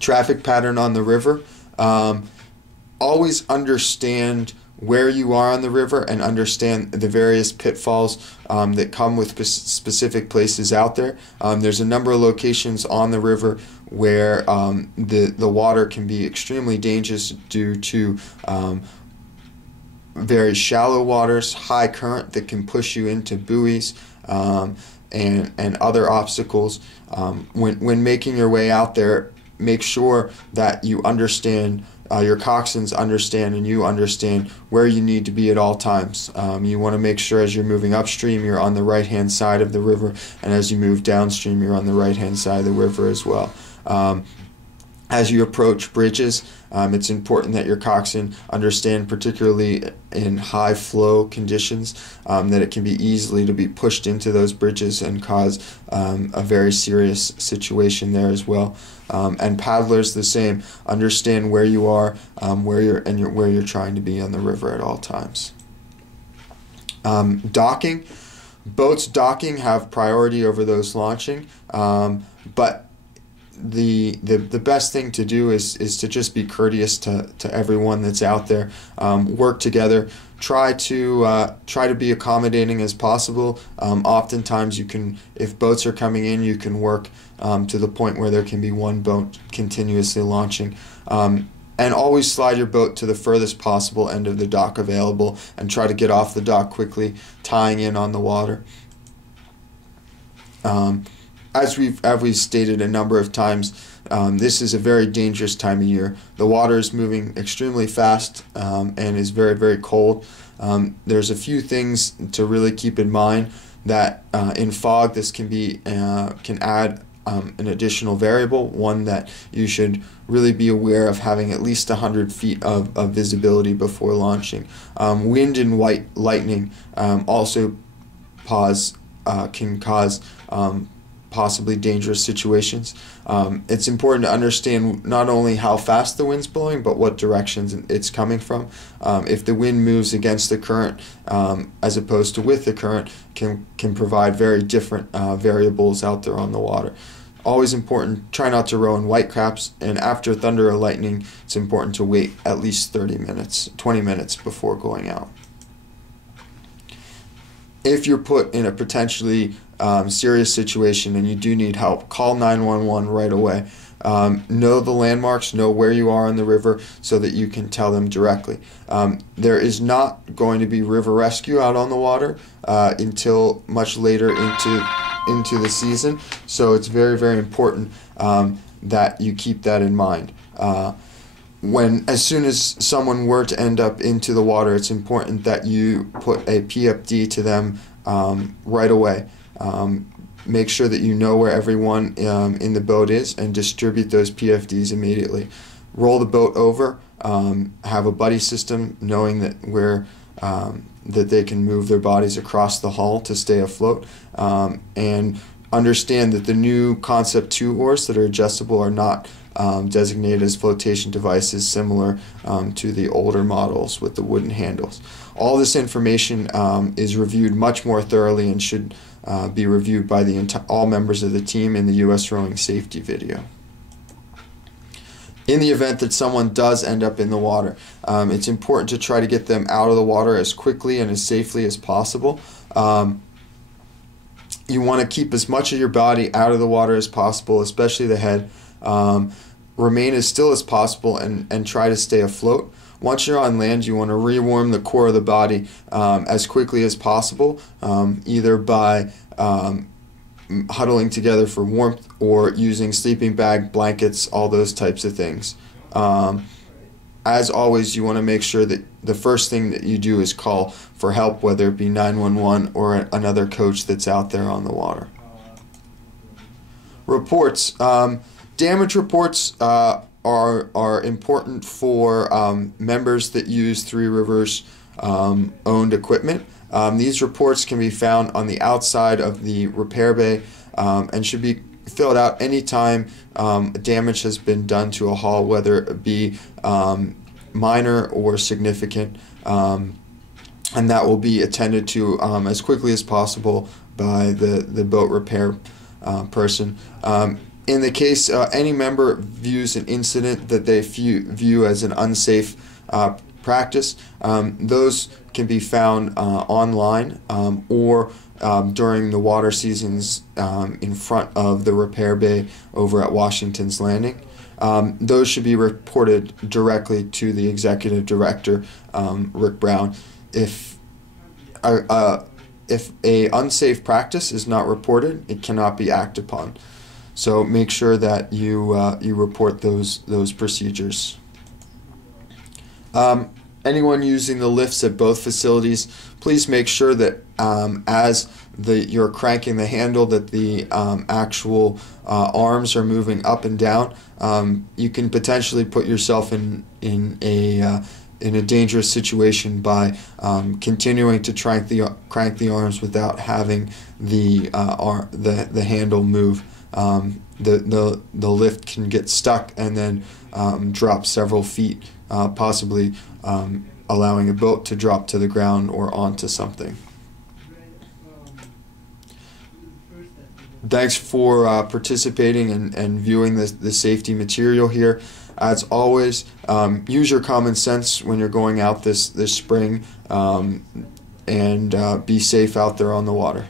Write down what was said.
traffic pattern on the river. Always understand where you are on the river and understand the various pitfalls that come with specific places out there. There's a number of locations on the river where the water can be extremely dangerous due to very shallow waters, high current that can push you into buoys and other obstacles. When making your way out there, make sure that you understand, your coxswains understand, and you understand where you need to be at all times. You want to make sure as you're moving upstream, you're on the right-hand side of the river, and as you move downstream, you're on the right-hand side of the river as well. As you approach bridges, it's important that your coxswain understand, particularly in high flow conditions, that it can be easily to be pushed into those bridges and cause a very serious situation there as well. And paddlers the same. Understand where you are, where you're trying to be on the river at all times. Docking. Boats docking have priority over those launching, but the best thing to do is to just be courteous to everyone that's out there. Work together. Try to be accommodating as possible. Oftentimes you can, if boats are coming in, you can work to the point where there can be one boat continuously launching. And always slide your boat to the furthest possible end of the dock available and try to get off the dock quickly, tying in on the water. As we've stated a number of times, this is a very dangerous time of year. The water is moving extremely fast and is very, very cold. There's a few things to really keep in mind that in fog this can add an additional variable, one that you should really be aware of having at least 100 feet of visibility before launching. Wind and white lightning also can cause possibly dangerous situations. It's important to understand not only how fast the wind's blowing, but what directions it's coming from. If the wind moves against the current as opposed to with the current, can provide very different variables out there on the water. Always important, try not to row in white caps, and after thunder or lightning, it's important to wait at least 20 minutes before going out. If you're put in a potentially serious situation and you do need help, call 911 right away. Know the landmarks, know where you are on the river so that you can tell them directly. There is not going to be river rescue out on the water until much later into the season, so it's very, very important that you keep that in mind. As soon as someone were to end up into the water, it's important that you put a PFD to them right away. Make sure that you know where everyone in the boat is and distribute those PFDs immediately. Roll the boat over, have a buddy system, knowing that that they can move their bodies across the hull to stay afloat, and understand that the new Concept 2 oars that are adjustable are not designated as flotation devices, similar to the older models with the wooden handles. All this information is reviewed much more thoroughly and should be reviewed by all members of the team in the U.S. Rowing Safety video. In the event that someone does end up in the water, it's important to try to get them out of the water as quickly and as safely as possible. You want to keep as much of your body out of the water as possible, especially the head. Remain as still as possible and try to stay afloat. Once you're on land, you want to rewarm the core of the body as quickly as possible, either by huddling together for warmth or using sleeping bag, blankets, all those types of things. As always, you want to make sure that the first thing that you do is call for help, whether it be 911 or another coach that's out there on the water. Reports. Damage reports are important for members that use Three Rivers owned equipment. These reports can be found on the outside of the repair bay and should be filled out anytime damage has been done to a hull, whether it be minor or significant, and that will be attended to as quickly as possible by the boat repair person. In the case any member views an incident that they view as an unsafe practice, those can be found online or during the water seasons in front of the repair bay over at Washington's Landing. Those should be reported directly to the executive director, Rick Brown. If a unsafe practice is not reported, it cannot be acted upon. So make sure that you report those procedures. Anyone using the lifts at both facilities, please make sure that as you're cranking the handle, that the actual arms are moving up and down. You can potentially put yourself in a dangerous situation by continuing to crank the arms without having the handle move. The lift can get stuck and then drop several feet, possibly allowing a boat to drop to the ground or onto something. Thanks for participating and viewing the safety material here. As always, use your common sense when you're going out this spring, and be safe out there on the water.